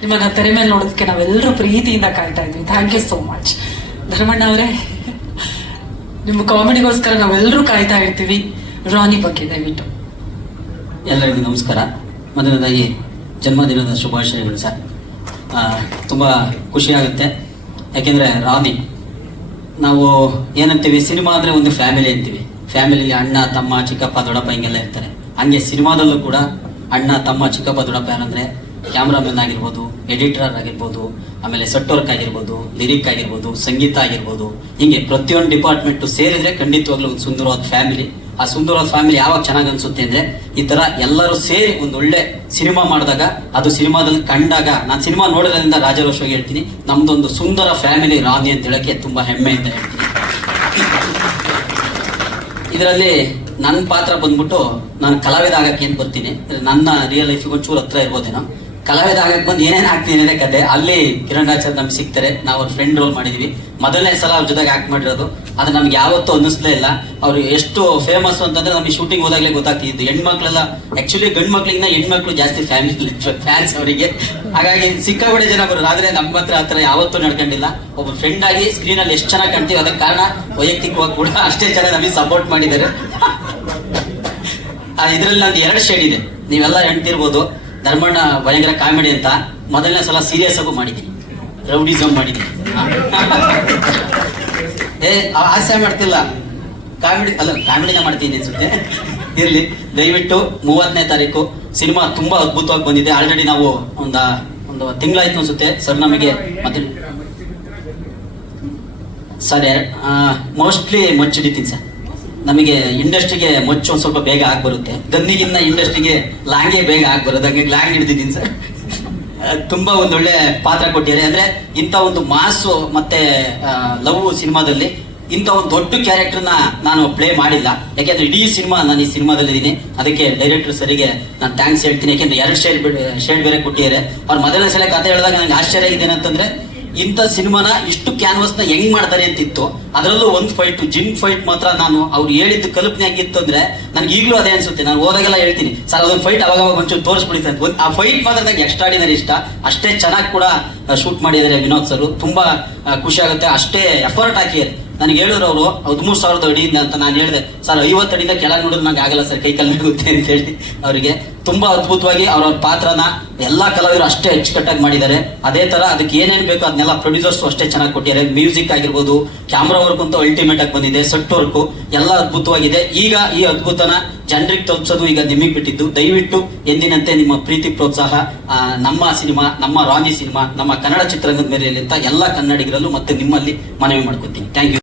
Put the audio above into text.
ನಿಮ್ಮನ್ನ ತೆರೆ ಮೇಲೆ ನೋಡೋದಕ್ಕೆ ನಾವೆಲ್ಲರೂ ಪ್ರೀತಿಯಿಂದ ಕಾಯ್ತಾ ಇದ್ವಿ. Thank you so much Dharmanna ಅವರೇ, ನಿಮ್ಮ ಕಾಮಿಡಿಗೋಸ್ಕರ ನಾವೆಲ್ಲರೂ ಕಾಯ್ತಾ ಇರ್ತೀವಿ. ರಾಣಿ ಬಗ್ಗೆ ದಯವಿಟ್ಟು. ಎಲ್ಲರಿಗೂ ನಮಸ್ಕಾರ. ಮೊದಲನೇದಾಗಿ ಜನ್ಮದಿನದ ಶುಭಾಶಯಗಳು ಸರ್. ತುಂಬ ತುಂಬ ಖುಷಿಯಾಗುತ್ತೆ ಯಾಕೆಂದರೆ ರಾನಿ ನಾವು ಏನಂತೀವಿ, ಸಿನಿಮಾ ಅಂದರೆ ಒಂದು ಫ್ಯಾಮಿಲಿ ಅಂತೀವಿ. ಫ್ಯಾಮಿಲಿಲಿ ಅಣ್ಣ, ತಮ್ಮ, ಚಿಕ್ಕಪ್ಪ, ದೊಡ್ಡಪ್ಪ ಹಿಂಗೆಲ್ಲ ಇರ್ತಾರೆ. ಹಂಗೆ ಸಿನಿಮಾದಲ್ಲೂ ಕೂಡ ಅಣ್ಣ, ತಮ್ಮ, ಚಿಕ್ಕಪ್ಪ, ದೊಡ್ಡಪ್ಪ ಯಾರಂದರೆ ಕ್ಯಾಮ್ರಾಮನ್ ಆಗಿರ್ಬೋದು, ಎಡಿಟರ್ ಆಗಿರ್ಬೋದು, ಆಮೇಲೆ ಸೆಟ್ ವರ್ಕ್ ಆಗಿರ್ಬೋದು, ಲಿರಿಕ್ ಆಗಿರ್ಬೋದು, ಸಂಗೀತ ಆಗಿರ್ಬೋದು, ಹಿಂಗೆ ಪ್ರತಿಯೊಂದು ಡಿಪಾರ್ಟ್ಮೆಂಟು ಸೇರಿದ್ರೆ ಖಂಡಿತವಾಗ್ಲೂ ಒಂದು ಸುಂದರವಾದ ಫ್ಯಾಮಿಲಿ. ಆ ಸುಂದರವಾದ ಫ್ಯಾಮಿಲಿ ಯಾವಾಗ ಚೆನ್ನಾಗಿ ಅನ್ಸುತ್ತೆ ಅಂದ್ರೆ, ಈ ತರ ಎಲ್ಲರೂ ಸೇರಿ ಒಂದು ಒಳ್ಳೆ ಸಿನಿಮಾ ಮಾಡಿದಾಗ, ಅದು ಸಿನಿಮಾದಲ್ಲಿ ಕಂಡಾಗ, ನಾನು ಸಿನಿಮಾ ನೋಡೋದ್ರಿಂದ ರಾಜರೋಷವಾಗಿ ಹೇಳ್ತೀನಿ, ನಮ್ದೊಂದು ಸುಂದರ ಫ್ಯಾಮಿಲಿ ರಾಣಿ ಅಂತ ಹೇಳಕ್ಕೆ ತುಂಬಾ ಹೆಮ್ಮೆ ಅಂತ ಹೇಳ್ತೀನಿ. ಇದರಲ್ಲಿ ನನ್ನ ಪಾತ್ರ ಬಂದ್ಬಿಟ್ಟು, ನಾನು ಕಲಾವಿದ ಆಗಕ್ಕೆ ಏನ್ ಬರ್ತೀನಿ ನನ್ನ ರಿಯಲ್ ಲೈಫಿಗೆ ಒಂಚೂರು ಹತ್ರ ಇರ್ಬೋದೇನೋ ಕಲಾವಿದ ಆಗಕ್ಕೆ ಬಂದು ಏನೇನು ಆಗ್ತೀನಿ ಅನ್ನೋ ಕತೆ. ಅಲ್ಲಿ ಕಿರಣ್ ರಾಜ್ ನಮ್ಗೆ ಸಿಗ್ತಾರೆ ನಾವು ಅವ್ರ ಫ್ರೆಂಡ್ ರೋಲ್ ಮಾಡಿದೀವಿ. ಮೊದಲನೇ ಸಲ ಅವ್ರ ಜೊತೆಗೆ ಆಕ್ಟ್ ಮಾಡಿರೋದು. ಅದು ನಮ್ಗೆ ಯಾವತ್ತೂ ಅನ್ನಿಸ್ಲೇ ಇಲ್ಲ. ಅವ್ರು ಎಷ್ಟು ಫೇಮಸ್ ಅಂತಂದ್ರೆ ನಮಗೆ ಶೂಟಿಂಗ್ ಹೋದಾಗಲೇ ಗೊತ್ತಾಗ್ತಿದ್ದು ಹೆಣ್ಮಕ್ಳೆಲ್ಲ ಆಕ್ಚುಲಿ ಗಂಡು ಮಕ್ಳಿಗಿನ ಹೆಣ್ಮಕ್ಳು ಜಾಸ್ತಿ ಫ್ಯಾಮಿಲಿ ಫ್ಯಾನ್ಸ್ ಅವರಿಗೆ. ಹಾಗಾಗಿ ಸಿಕ್ಕಾಪಟ್ಟೆ ಜನ ಬರೋದು ಆದರೆ ನಮ್ಮ ಹತ್ರ ಆ ಥರ ಯಾವತ್ತೂ ನಡ್ಕೊಂಡಿಲ್ಲ. ಒಬ್ಬ ಫ್ರೆಂಡ್ ಆಗಿ ಸ್ಕ್ರೀನ್ ಅಲ್ಲಿ ಎಷ್ಟು ಚೆನ್ನಾಗಿ ಕಾಣ್ತೀವಿ ಅದಕ್ಕೆ ಕಾರಣ ವೈಯಕ್ತಿಕವಾಗಿ ಕೂಡ ಅಷ್ಟೇ ಜನ ನಮಗೆ ಸಪೋರ್ಟ್ ಮಾಡಿದ್ದಾರೆ. ಇದರಲ್ಲಿ ನಂದು ಎರಡು ಶೇಡ್ ಇದೆ. ನೀವೆಲ್ಲ ಹೇಳ್ತಿರ್ಬೋದು ಧರ್ಮಣ್ಣ ಭಯಂಕರ ಕಾಮಿಡಿ ಅಂತ ಮೊದಲನೇ ಸಲ ಸೀರಿಯಸ್ ಆಗು ಮಾಡಿದ್ದೀನಿ. ರೌಡಿಸಮ್ ಮಾಡಿದ್ದೀನಿ. ಏ ಆ ಹಾಸ್ಯ ಮಾಡ್ತಿಲ್ಲ. ಕಾಮಿಡಿ, ಅಲ್ಲ, ಕಾಮಿಡಿನ ಮಾಡ್ತೀನಿ ಅನ್ಸುತ್ತೆ. ಇರಲಿ, ದಯವಿಟ್ಟು ಮೂವತ್ತನೇ ತಾರೀಕು ಸಿನಿಮಾ ತುಂಬಾ ಅದ್ಭುತವಾಗಿ ಬಂದಿದೆ. ಆಲ್ರೆಡಿ ನಾವು ಒಂದು ಒಂದು ತಿಂಗಳಾಯ್ತು ಅನ್ಸುತ್ತೆ. ಸರ್ ನಮಗೆ ಮತ್ತೆ ಸರ್ ಮೋಸ್ಟ್ಲಿ ಮಚ್ಚಿಡಿತೀನಿ ಸರ್ ನಮಗೆ ಇಂಡಸ್ಟ್ರಿಗೆ ಮೊಚ್ಚು ಸ್ವಲ್ಪ ಬೇಗ ಆಗ್ಬರುತ್ತೆ ಗನ್ನಿಗಿನ್ನ ಇಂಡಸ್ಟ್ರಿಗೆ ಲಾಂಗೆ ಬೇಗ ಆಗಿ ಬರುತ್ತೆ. ಹಂಗೆ ಲಾಂಗ್ ಹಿಡಿದಿದ್ದೀನಿ ಸರ್. ತುಂಬಾ ಒಂದೊಳ್ಳೆ ಪಾತ್ರ ಕೊಟ್ಟಿದ್ದಾರೆ. ಅಂದ್ರೆ ಇಂಥ ಒಂದು ಮಾಸು ಮತ್ತೆ ಲವ್ ಸಿನಿಮಾದಲ್ಲಿ ಇಂಥ ಒಂದು ದೊಡ್ಡ ಕ್ಯಾರೆಕ್ಟರ್ನ ನಾನು ಪ್ಲೇ ಮಾಡಿಲ್ಲ. ಯಾಕೆಂದ್ರೆ ಇಡೀ ಸಿನಿಮಾ ನಾನು ಈ ಸಿನಿಮಾದಲ್ಲಿ ಇದ್ದೀನಿ. ಅದಕ್ಕೆ ಡೈರೆಕ್ಟರ್ ಸರಿಗೆ ನಾನು ಥ್ಯಾಂಕ್ಸ್ ಹೇಳ್ತೀನಿ. ಯಾಕೆಂದ್ರೆ ಎರಡು ಶೇಡ್ ಶೇಡ್ ಬೇರೆ ಕೊಟ್ಟಿದ್ದಾರೆ. ಅವ್ರು ಮೊದಲನೇ ಸಲ ಕತೆ ಹೇಳಿದಾಗ ನನಗೆ ಆಶ್ಚರ್ಯ ಇದೆ ಏನಂತಂದ್ರೆ ಇಂಥ ಸಿನಿಮಾನ ಇಷ್ಟು ಕ್ಯಾನ್ವಾಸ್ನ ಹೆಂಗ್ ಮಾಡ್ತಾರೆ ಅಂತಿತ್ತು, ಅದರಲ್ಲೂ ಒಂದು ಫೈಟ್ ಜಿಮ್ ಫೈಟ್ ಮಾತ್ರ ನಾನು ಅವ್ರು ಹೇಳಿದ್ದು ಕಲ್ಪನೆ ಆಗಿತ್ತು ಅಂದ್ರೆ ನನಗೆ ಈಗಲೂ ಅದೇ ಅನ್ಸುತ್ತೆ. ನಾನು ಹೋದಾಗೆಲ್ಲ ಹೇಳ್ತೀನಿ, ಸರ್, ಅದೊಂದು ಫೈಟ್ ಅವಾಗ ಅವಾಗ ಒಂಚೂರು ತೋರಿಸ್ಬಿಡಿ ಆ ಫೈಟ್ ಮಾತ್ರ ನಂಗೆ ಎಕ್ಸ್ಟ್ರಾಡಿನರಿ ಇಷ್ಟ. ಅಷ್ಟೇ ಚೆನ್ನಾಗಿ ಕೂಡ ಶೂಟ್ ಮಾಡಿದ್ದಾರೆ ವಿನೋದ್ ಸರ್. ತುಂಬಾ ಖುಷಿ ಆಗುತ್ತೆ. ಅಷ್ಟೇ ಎಫರ್ಟ್ ಹಾಕಿದ್ದಾರೆ ನನಗೆ ಹೇಳಿದ್ರು ಅವರು, ಹದಿಮೂರು ಸಾವಿರದ ಅಡಿಯಿಂದ ಅಂತ ನಾನು ಹೇಳಿದೆ, ಸರ್, ಐವತ್ತು ಅಡಿಯಿಂದ ಕೆಳಗೆ ನೋಡಿದ್ರೆ ನಂಗೆ ಆಗಲ್ಲ ಸರ್, ಕೈ ಕಾಲು ನಡುಗುತ್ತೆ ಅಂತ ಹೇಳಿ ಅವರಿಗೆ. ತುಂಬಾ ಅದ್ಭುತವಾಗಿ ಅವರ ಪಾತ್ರನ ಎಲ್ಲಾ ಕಲಾವಿದರು ಅಷ್ಟೇ ಅಚ್ಚುಕಟ್ಟಾಗಿ ಮಾಡಿದ್ದಾರೆ. ಅದೇ ತರ ಅದಕ್ಕೆ ಏನೇನು ಬೇಕೋ ಅದನ್ನೆಲ್ಲ ಪ್ರೊಡ್ಯೂಸರ್ಸ್ ಅಷ್ಟೇ ಚೆನ್ನಾಗಿ ಕೊಟ್ಟಿದ್ದಾರೆ. ಮ್ಯೂಸಿಕ್ ಆಗಿರ್ಬೋದು ಕ್ಯಾಮ್ರಾ ವರ್ಕ್ ಅಂತೂ ಅಲ್ಟಿಮೇಟ್ ಆಗಿ ಬಂದಿದೆ ಸೆಟ್ ವರ್ಕು ಎಲ್ಲ ಅದ್ಭುತವಾಗಿದೆ. ಈಗ ಈ ಅದ್ಭುತನ ಜನರಿಗೆ ತಲುಪಿಸೋದು ಈಗ ನಿಮಗೆ ಬಿಟ್ಟಿದ್ದು. ದಯವಿಟ್ಟು ಎಂದಿನಂತೆ ನಿಮ್ಮ ಪ್ರೀತಿ, ಪ್ರೋತ್ಸಾಹ ನಮ್ಮ ಸಿನಿಮಾ, ನಮ್ಮ ರಾಣಿ ಸಿನಿಮಾ, ನಮ್ಮ ಕನ್ನಡ ಚಿತ್ರರಂಗದ ಮೇಲೆ ಅಂತ ಎಲ್ಲ ಕನ್ನಡಿಗರಲ್ಲೂ ಮತ್ತೆ ನಿಮ್ಮಲ್ಲಿ ಮನವಿ ಮಾಡ್ಕೊತೀನಿ. Thank you